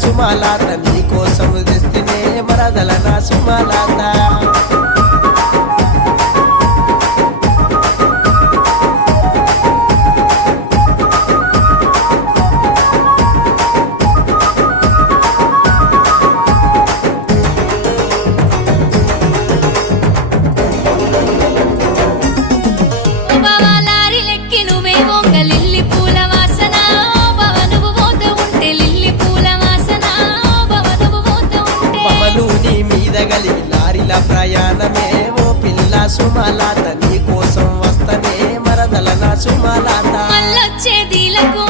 సుమాలాత నీ కోసం తెస్తేనే మరదల నా సుమాలాత లారీల ప్రయాణమే ఓ పిల్ల సుమాలాత నీ కోసం వస్తనే మరదల నా సుమాలాత మళ్ళొచ్చేదీలకు